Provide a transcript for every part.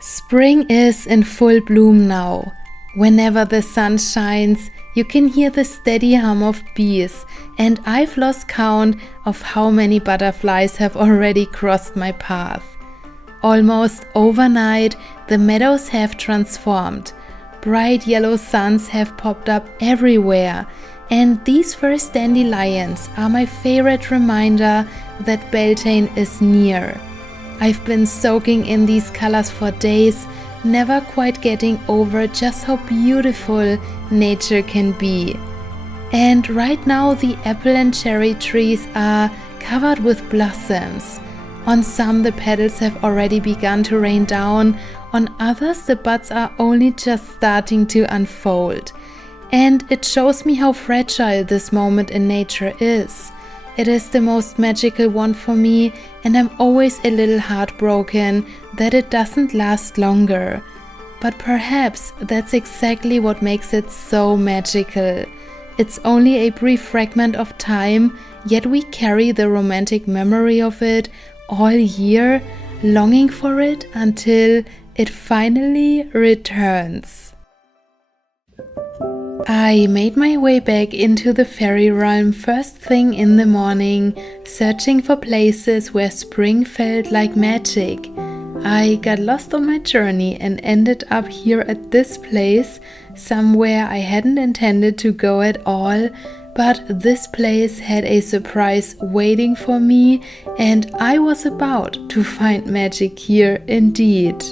Spring is in full bloom now. Whenever the sun shines, you can hear the steady hum of bees, and I've lost count of how many butterflies have already crossed my path. Almost overnight, the meadows have transformed. Bright yellow suns have popped up everywhere, and these first dandelions are my favorite reminder that Beltane is near. I've been soaking in these colors for days, never quite getting over just how beautiful nature can be. And right now the apple and cherry trees are covered with blossoms. On some the petals have already begun to rain down, on others the buds are only just starting to unfold. And it shows me how fragile this moment in nature is. It is the most magical one for me, and I'm always a little heartbroken that it doesn't last longer. But perhaps that's exactly what makes it so magical. It's only a brief fragment of time, yet we carry the romantic memory of it all year, longing for it until it finally returns. I made my way back into the fairy realm first thing in the morning, searching for places where spring felt like magic. I got lost on my journey and ended up here at this place, somewhere I hadn't intended to go at all, but this place had a surprise waiting for me, and I was about to find magic here indeed.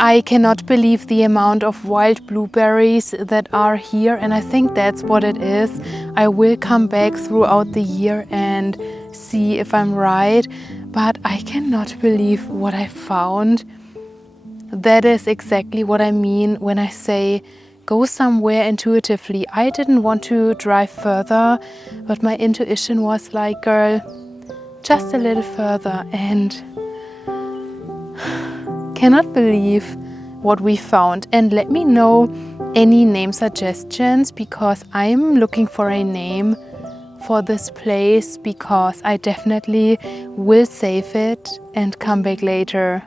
I cannot believe the amount of wild blueberries that are here, and I think that's what it is. I will come back throughout the year and see if I'm right, but I cannot believe what I found. That is exactly what I mean when I say go somewhere intuitively. I didn't want to drive further, but my intuition was like, girl, just a little further, and cannot believe what we found. And let me know any name suggestions, because I'm looking for a name for this place, because I definitely will save it and come back later.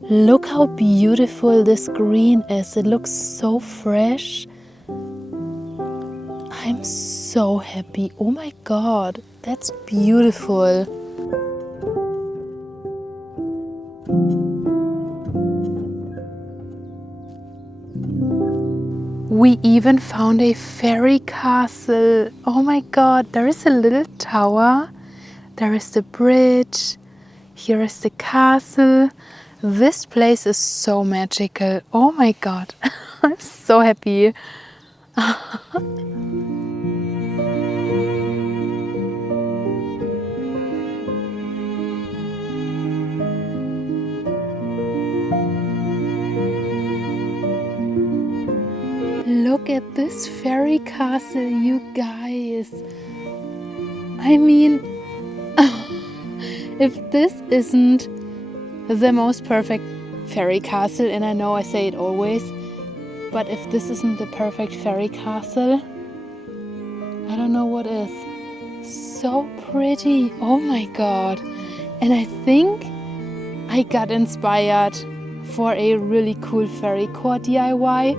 Look how beautiful this green is. It looks so fresh. I'm so happy. Oh my god, that's beautiful. We even found a fairy castle. Oh my god, there is a little tower. There is the bridge. Here is the castle. This place is so magical. Oh my god, I'm so happy. Look at this fairy castle, you guys. I mean, if this isn't the most perfect fairy castle, and I know I say it always, but if this isn't the perfect fairy castle, I don't know what is. So pretty. Oh my god. And I think I got inspired for a really cool Fairycore DIY,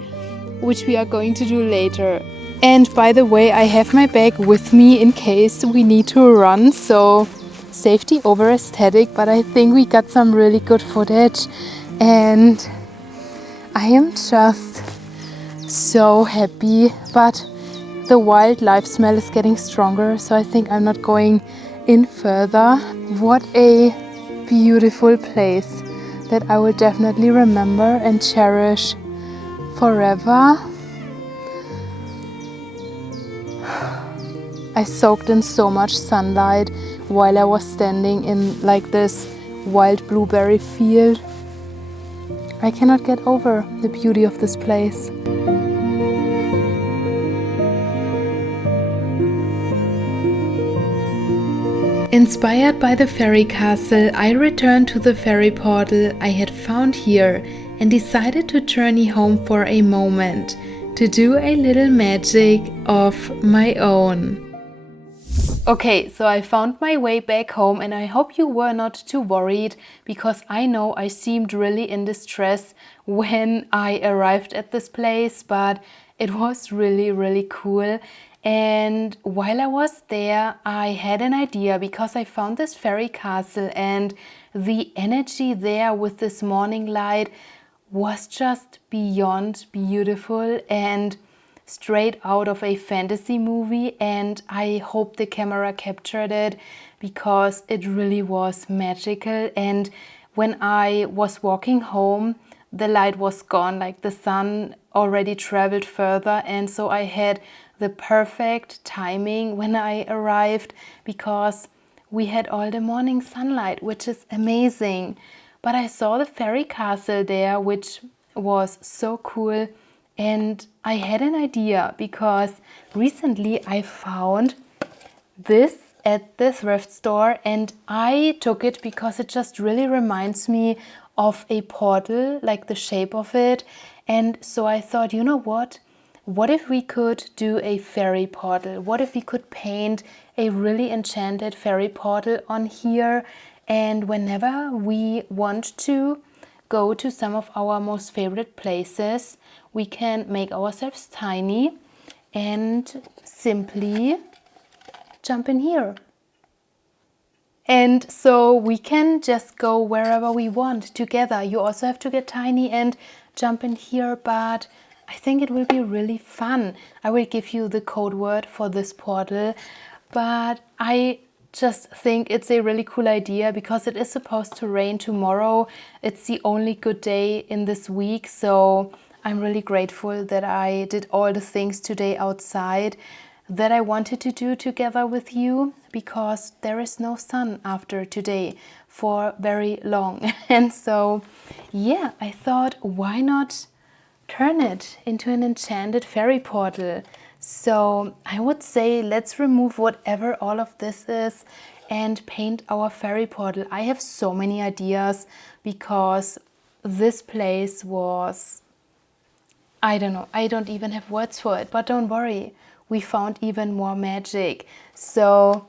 which we are going to do later. And by the way, I have my bag with me in case we need to run, so safety over aesthetic, but I think we got some really good footage, and I am just so happy. But the wildlife smell is getting stronger, so I think I'm not going in further. What a beautiful place that I will definitely remember and cherish forever. I soaked in so much sunlight while I was standing in like this wild blueberry field. I cannot get over the beauty of this place. Inspired by the fairy castle, I returned to the fairy portal I had found here and decided to journey home for a moment to do a little magic of my own. Okay, so I found my way back home and I hope you were not too worried, because I know I seemed really in distress when I arrived at this place, but it was really cool. And while I was there, I had an idea, because I found this fairy castle and the energy there with this morning light was just beyond beautiful and straight out of a fantasy movie, and I hope the camera captured it because it really was magical. And when I was walking home, the light was gone, like the sun already traveled further, and so I had the perfect timing when I arrived, because we had all the morning sunlight, which is amazing. But I saw the fairy castle there, which was so cool. And I had an idea, because recently I found this at the thrift store and I took it because it just really reminds me of a portal, like the shape of it. And so I thought, you know what? What if we could do a fairy portal? What if we could paint a really enchanted fairy portal on here? And whenever we want to go to some of our most favorite places, we can make ourselves tiny and simply jump in here. And so we can just go wherever we want together. You also have to get tiny and jump in here, but I think it will be really fun. I will give you the code word for this portal, but I just think it's a really cool idea because it is supposed to rain tomorrow. It's the only good day in this week, so I'm really grateful that I did all the things today outside that I wanted to do together with you, because there is no sun after today for very long. And so yeah, I thought, why not turn it into an enchanted fairy portal? So I would say let's remove whatever all of this is and paint our fairy portal. I have so many ideas because this place was, I don't know, I don't even have words for it, but don't worry, we found even more magic. So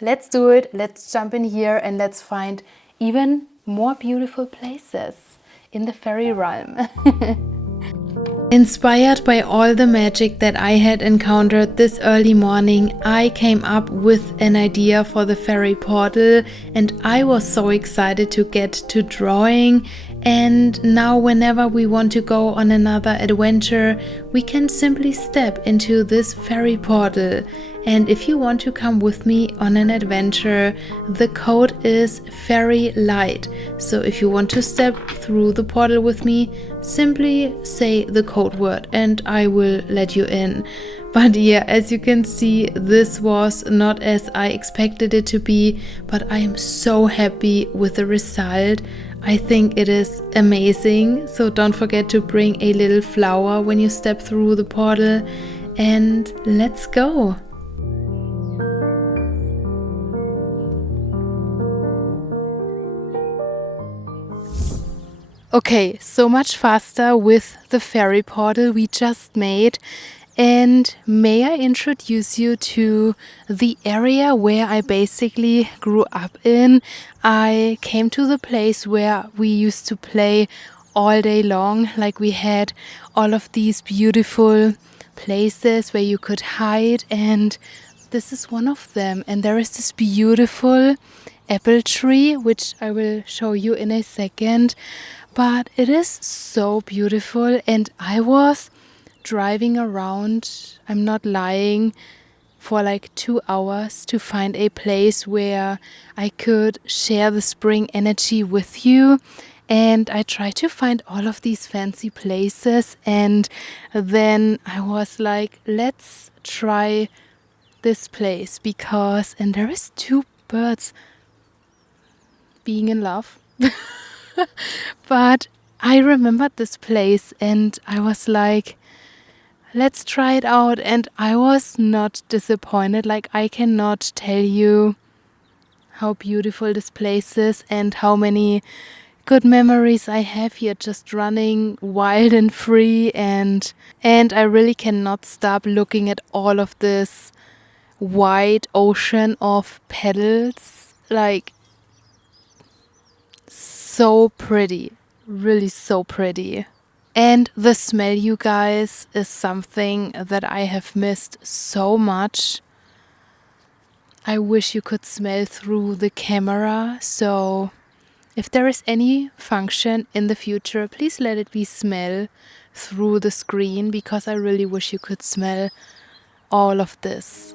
let's do it, let's jump in here and let's find even more beautiful places in the fairy realm. Inspired by all the magic that I had encountered this early morning, I came up with an idea for the fairy portal and I was so excited to get to drawing. And now whenever we want to go on another adventure, we can simply step into this fairy portal. And if you want to come with me on an adventure, the code is fairy light. So if you want to step through the portal with me, simply say the code word and I will let you in. But yeah, as you can see, this was not as I expected it to be, but I am so happy with the result. I think it is amazing. So don't forget to bring a little flower when you step through the portal, and let's go. Okay, so much faster with the fairy portal we just made. And may I introduce you to the area where I basically grew up in. I came to the place where we used to play all day long. Like, we had all of these beautiful places where you could hide, and this is one of them. And there is this beautiful apple tree, which I will show you in a second. But it is so beautiful, and I was driving around, I'm not lying, for like 2 hours to find a place where I could share the spring energy with you. And I tried to find all of these fancy places, and then I was like, let's try this place, because, and there is 2 birds being in love. But I remembered this place and I was like, let's try it out. And I was not disappointed. Like, I cannot tell you how beautiful this place is and how many good memories I have here, just running wild and free, and I really cannot stop looking at all of this wide ocean of petals. Like, so pretty, really so pretty. And the smell, you guys, is something that I have missed so much. I wish you could smell through the camera. So if there is any function in the future, please let it be smell through the screen, because I really wish you could smell all of this.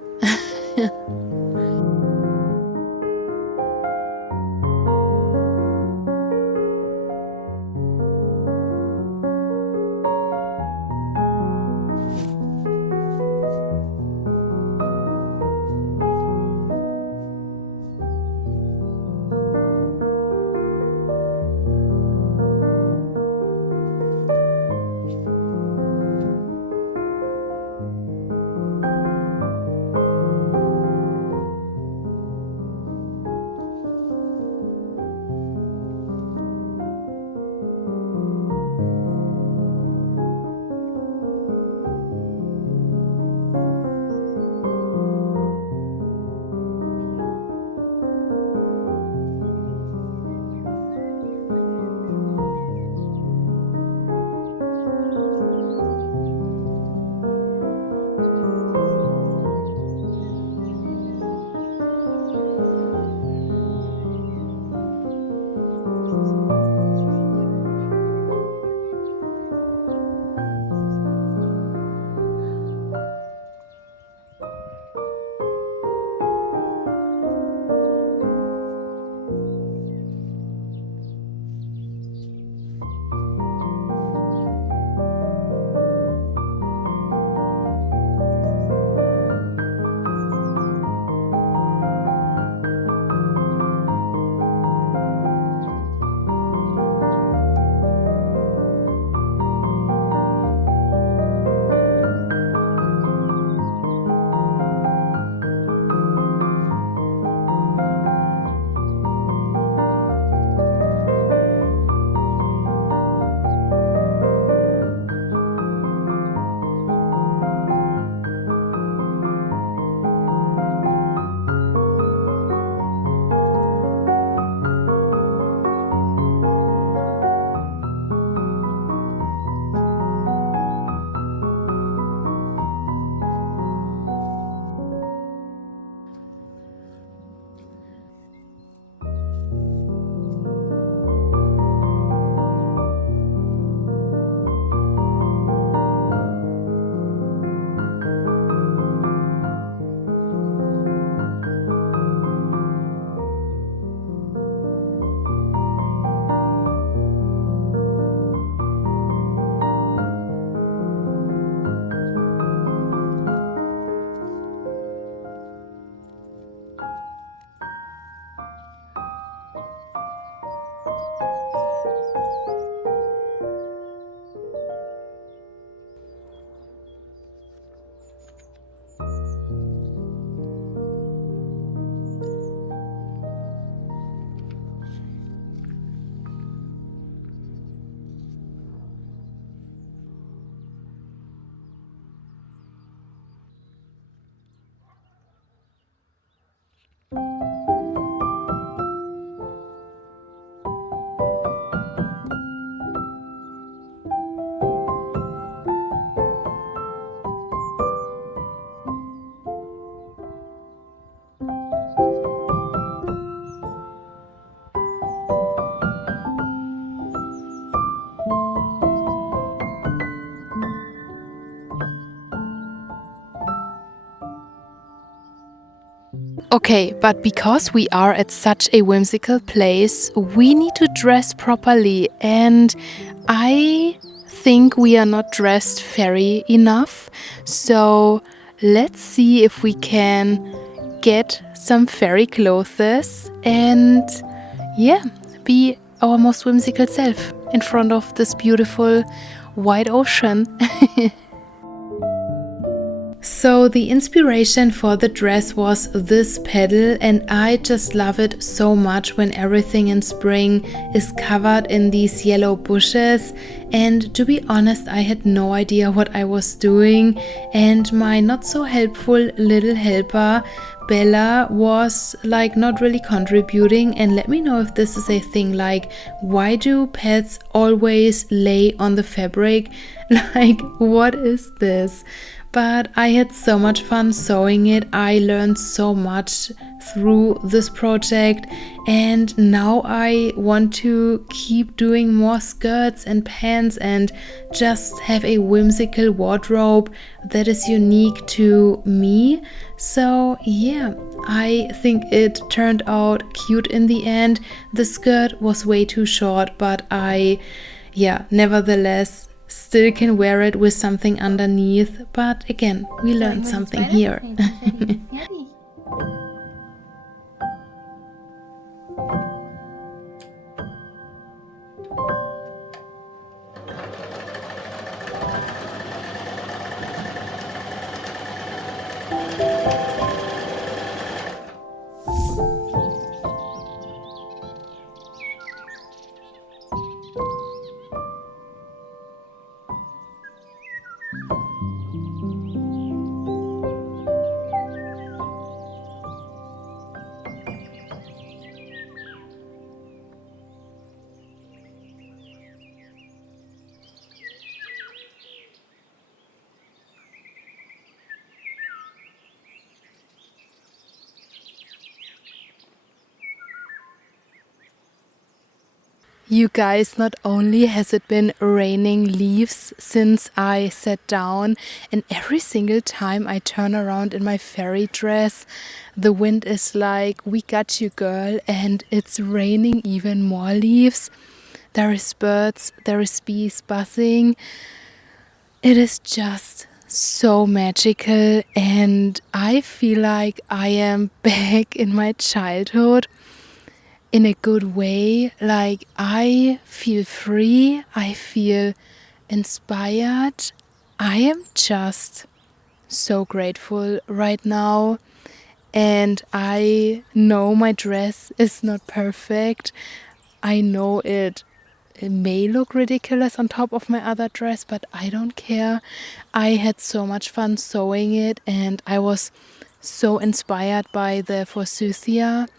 Okay, but because we are at such a whimsical place, we need to dress properly, and I think we are not dressed fairy enough. So let's see if we can get some fairy clothes and, yeah, be our most whimsical self in front of this beautiful wide ocean. So the inspiration for the dress was this petal, and I just love it so much when everything in spring is covered in these yellow bushes. And to be honest, I had no idea what I was doing, and my not so helpful little helper Bella was like not really contributing. And let me know if this is a thing, like why do pets always lay on the fabric? Like, what is this? But I had so much fun sewing it. I learned so much through this project, and now I want to keep doing more skirts and pants and just have a whimsical wardrobe that is unique to me. So yeah, I think it turned out cute in the end. The skirt was way too short, but nevertheless still can wear it with something underneath. But again, we learned something here. You guys, not only has it been raining leaves since I sat down, and every single time I turn around in my fairy dress, the wind is like, we got you girl, and it's raining even more leaves. There is birds, there is bees buzzing. It is just so magical, and I feel like I am back in my childhood. In a good way. Like, I feel free, I feel inspired. I am just so grateful right now, and I know my dress is not perfect. I know it may look ridiculous on top of my other dress, but I don't care. I had so much fun sewing it, and I was so inspired by the forsythia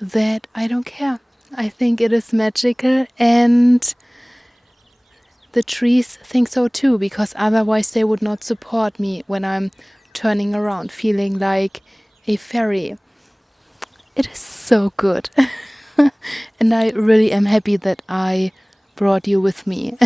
that I don't care. I think it is magical, and the trees think so too, because otherwise they would not support me when I'm turning around feeling like a fairy. It is so good. And I really am happy that I brought you with me.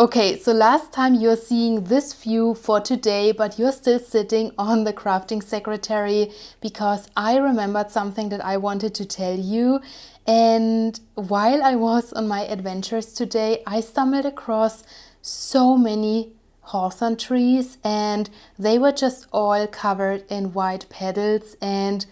Okay, so last time you're seeing this view for today, but you're still sitting on the crafting secretary because I remembered something that I wanted to tell you. And while I was on my adventures today, I stumbled across so many hawthorn trees and they were just all covered in white petals, and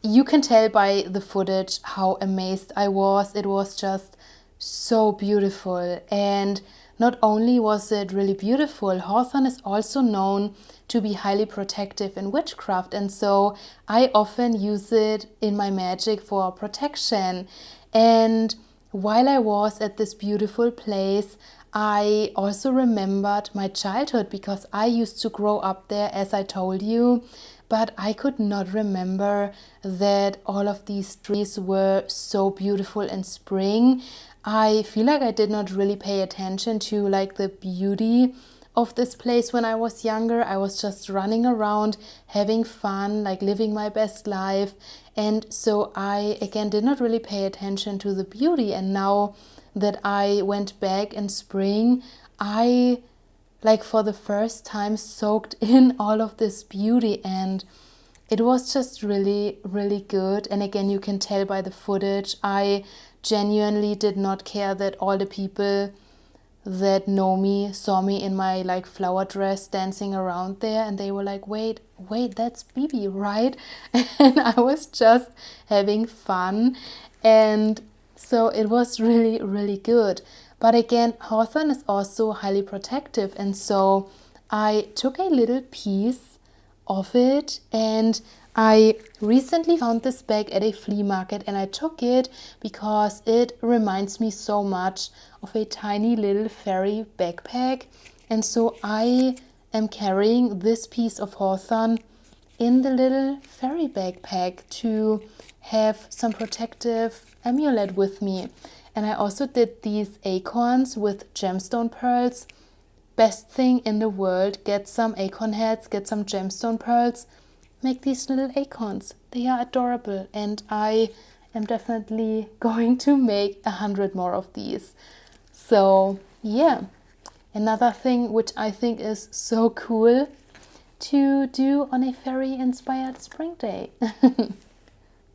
you can tell by the footage how amazed I was. It was just so beautiful. And not only was it really beautiful, hawthorn is also known to be highly protective in witchcraft, and so I often use it in my magic for protection. And while I was at this beautiful place, I also remembered my childhood because I used to grow up there, as I told you, but I could not remember that all of these trees were so beautiful in spring. I feel like I did not really pay attention to like the beauty of this place when I was younger. I was just running around, having fun, like living my best life. And so I, again, did not really pay attention to the beauty. And now that I went back in spring, I, like for the first time, soaked in all of this beauty, and it was just really, really good. And again, you can tell by the footage, I genuinely did not care that all the people that know me saw me in my like flower dress dancing around there, and they were like, wait, that's Bibi, right? And I was just having fun, and so it was really, really good. But again, hawthorn is also highly protective, and so I took a little piece of it, and I recently found this bag at a flea market, and I took it because it reminds me so much of a tiny little fairy backpack. And so I am carrying this piece of hawthorn in the little fairy backpack to have some protective amulet with me. And I also did these acorns with gemstone pearls. Best thing in the world, get some acorn heads, get some gemstone pearls, make these little acorns. They are adorable, and I am definitely going to make 100 more of these. So yeah, another thing which I think is so cool to do on a fairy inspired spring day.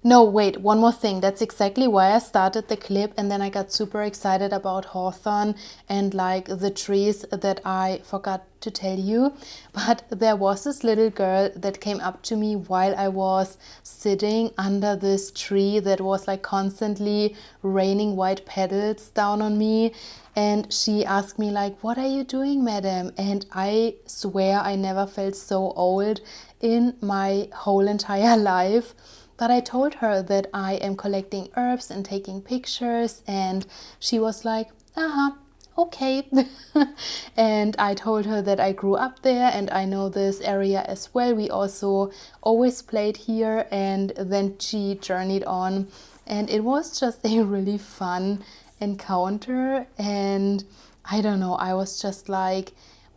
No, wait, one more thing. That's exactly why I started the clip, and then I got super excited about hawthorn and like the trees that I forgot to tell you. But there was this little girl that came up to me while I was sitting under this tree that was like constantly raining white petals down on me. And she asked me like, what are you doing, madam? And I swear I never felt so old in my whole entire life. But I told her that I am collecting herbs and taking pictures, and she was like, okay. And I told her that I grew up there and I know this area as well. We also always played here, and then she journeyed on, and it was just a really fun encounter. And I don't know, I was just like,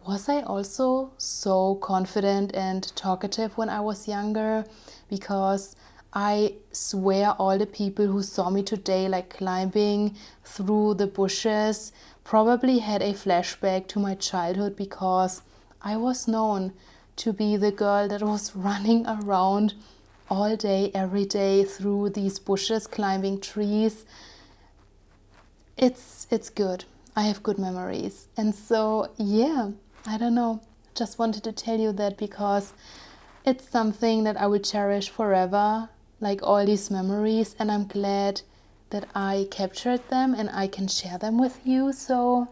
was I also so confident and talkative when I was younger? Because I swear all the people who saw me today like climbing through the bushes probably had a flashback to my childhood, because I was known to be the girl that was running around all day, every day through these bushes, climbing trees. It's good. I have good memories. And so yeah, I don't know, just wanted to tell you that because it's something that I will cherish forever, like all these memories, and I'm glad that I captured them and I can share them with you. So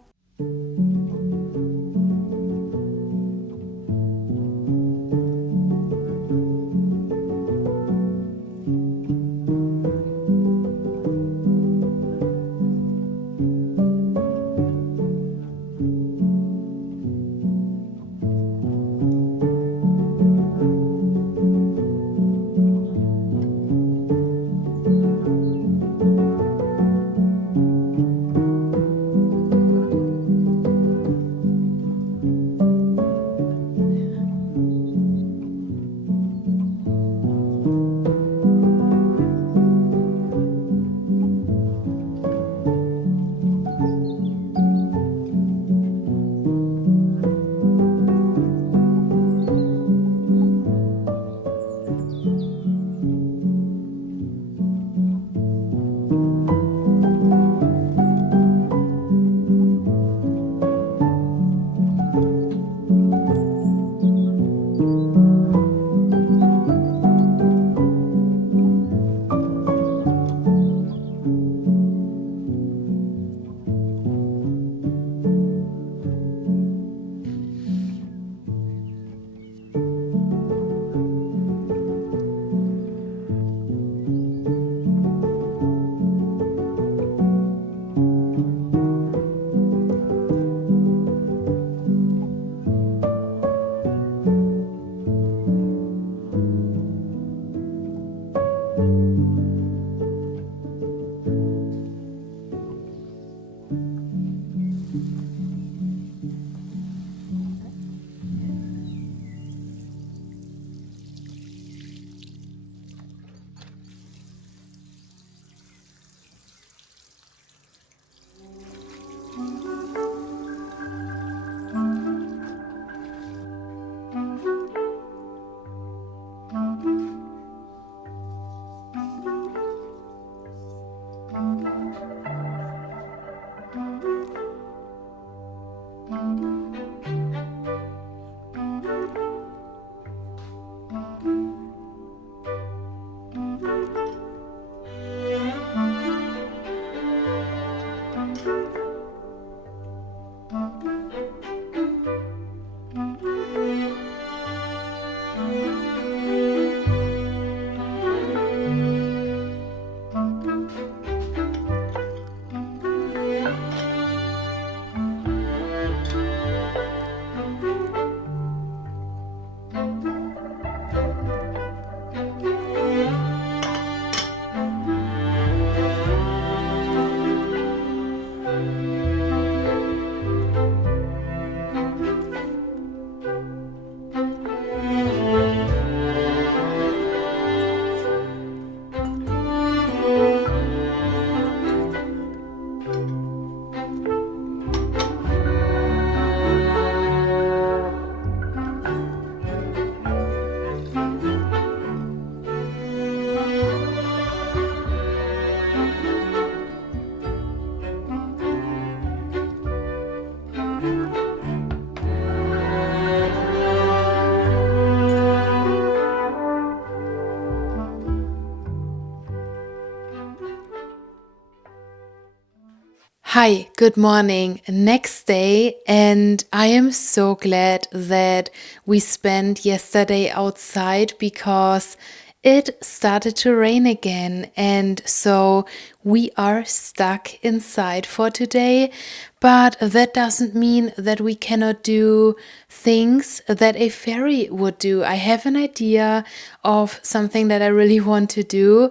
Hi, good morning. Next day, and I am so glad that we spent yesterday outside because it started to rain again, and so we are stuck inside for today. But that doesn't mean that we cannot do things that a fairy would do. I have an idea of something that I really want to do.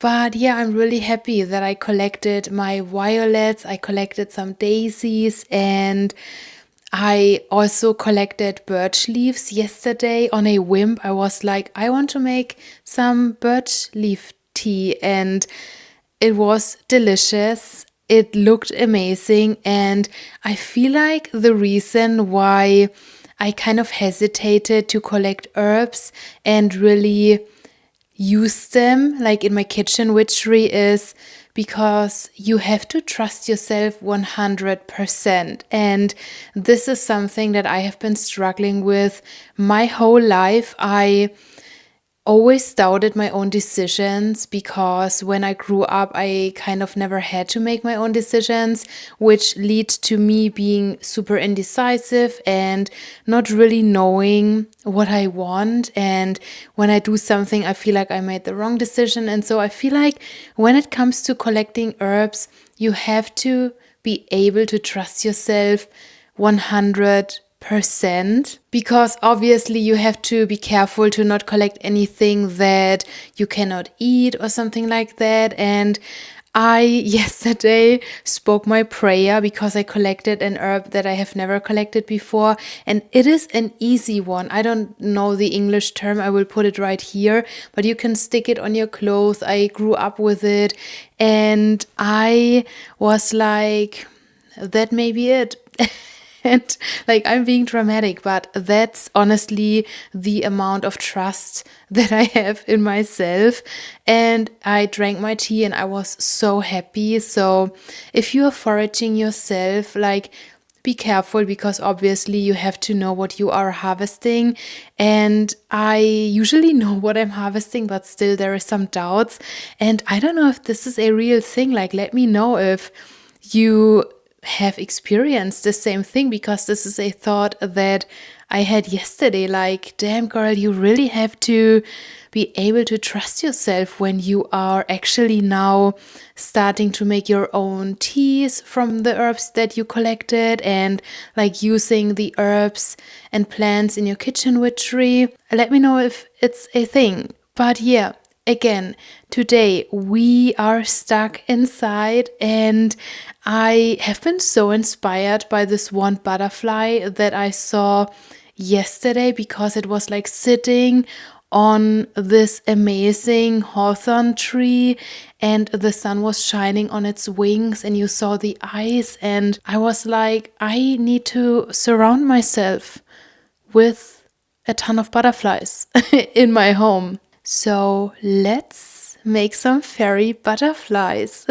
But yeah, I'm really happy that I collected my violets, I collected some daisies, and I also collected birch leaves yesterday on a whim. I was like, I want to make some birch leaf tea, and it was delicious. It looked amazing, and I feel like the reason why I kind of hesitated to collect herbs and really use them like in my kitchen witchery is because you have to trust yourself 100%. And this is something that I have been struggling with my whole life. I always doubted my own decisions because when I grew up, I kind of never had to make my own decisions, which leads to me being super indecisive and not really knowing what I want. And when I do something, I feel like I made the wrong decision. And so I feel like when it comes to collecting herbs, you have to be able to trust yourself 100%, because obviously you have to be careful to not collect anything that you cannot eat or something like that. And I yesterday spoke my prayer because I collected an herb that I have never collected before, and it is an easy one. I don't know the English term, I will put it right here, but you can stick it on your clothes. I grew up with it, and I was like, that may be it. And like, I'm being dramatic, but that's honestly the amount of trust that I have in myself. And I drank my tea and I was so happy. So if you are foraging yourself, like, be careful, because obviously you have to know what you are harvesting. And I usually know what I'm harvesting, but still there is some doubts. And I don't know if this is a real thing. Like, let me know if you have experienced the same thing, because this is a thought that I had yesterday. Like, damn girl, you really have to be able to trust yourself when you are actually now starting to make your own teas from the herbs that you collected, and like using the herbs and plants in your kitchen witchery. Let me know if it's a thing. But yeah, again, today we are stuck inside, and I have been so inspired by this one butterfly that I saw yesterday, because it was like sitting on this amazing hawthorn tree and the sun was shining on its wings and you saw the eyes, and I was like, I need to surround myself with a ton of butterflies in my home. So let's make some fairy butterflies.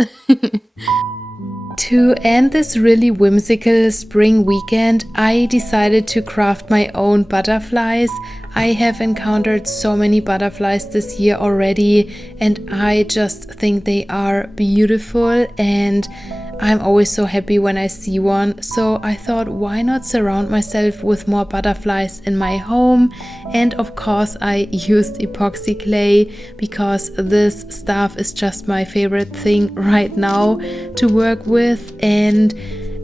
To end this really whimsical spring weekend, I decided to craft my own butterflies. I have encountered so many butterflies this year already, and I just think they are beautiful, and I'm always so happy when I see one. So I thought, why not surround myself with more butterflies in my home? And of course I used epoxy clay, because this stuff is just my favorite thing right now to work with. And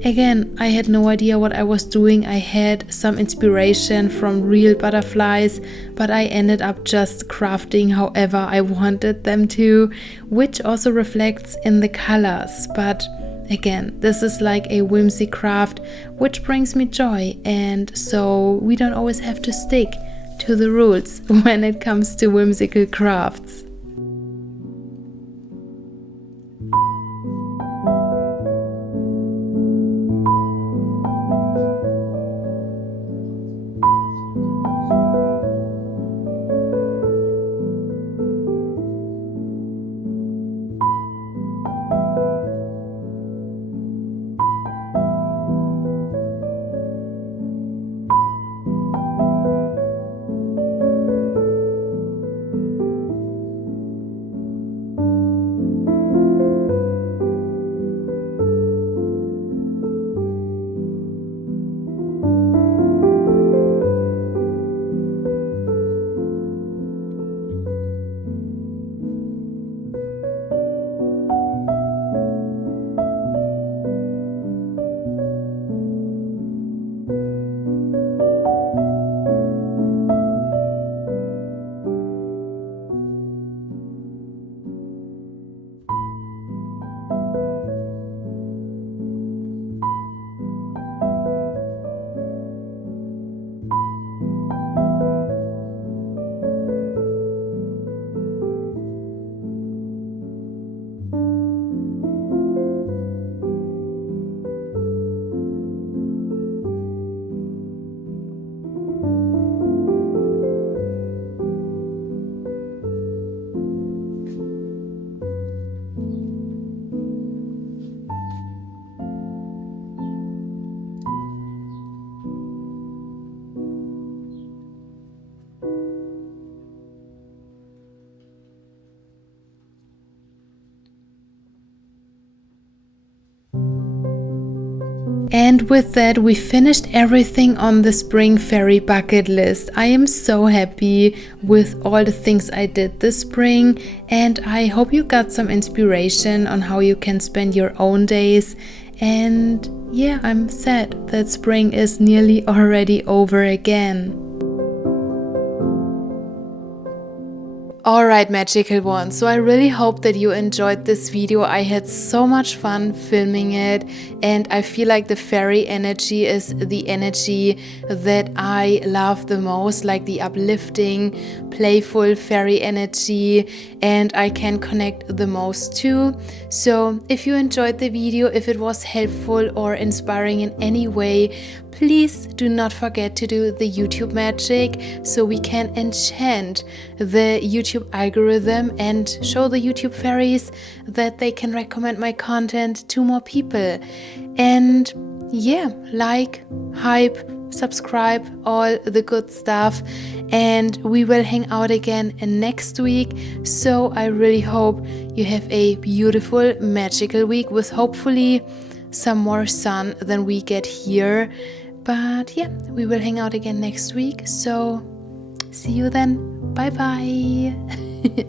again, I had no idea what I was doing. I had some inspiration from real butterflies, but I ended up just crafting however I wanted them to, which also reflects in the colors. But again, this is like a whimsy craft, which brings me joy, and so we don't always have to stick to the rules when it comes to whimsical crafts. And with that, we finished everything on the spring fairy bucket list. I am so happy with all the things I did this spring, and I hope you got some inspiration on how you can spend your own days. And yeah, I'm sad that spring is nearly already over again. Alright, magical ones, so I really hope that you enjoyed this video. I had so much fun filming it, and I feel like the fairy energy is the energy that I love the most, like the uplifting, playful fairy energy, and I can connect the most to. So if you enjoyed the video, if it was helpful or inspiring in any way, please do not forget to do the YouTube magic so we can enchant the YouTube algorithm and show the YouTube fairies that they can recommend my content to more people. And yeah, like, hype, subscribe, all the good stuff. And we will hang out again next week. So I really hope you have a beautiful, magical week with hopefully some more sun than we get here. But yeah, we will hang out again next week. So see you then. Bye bye.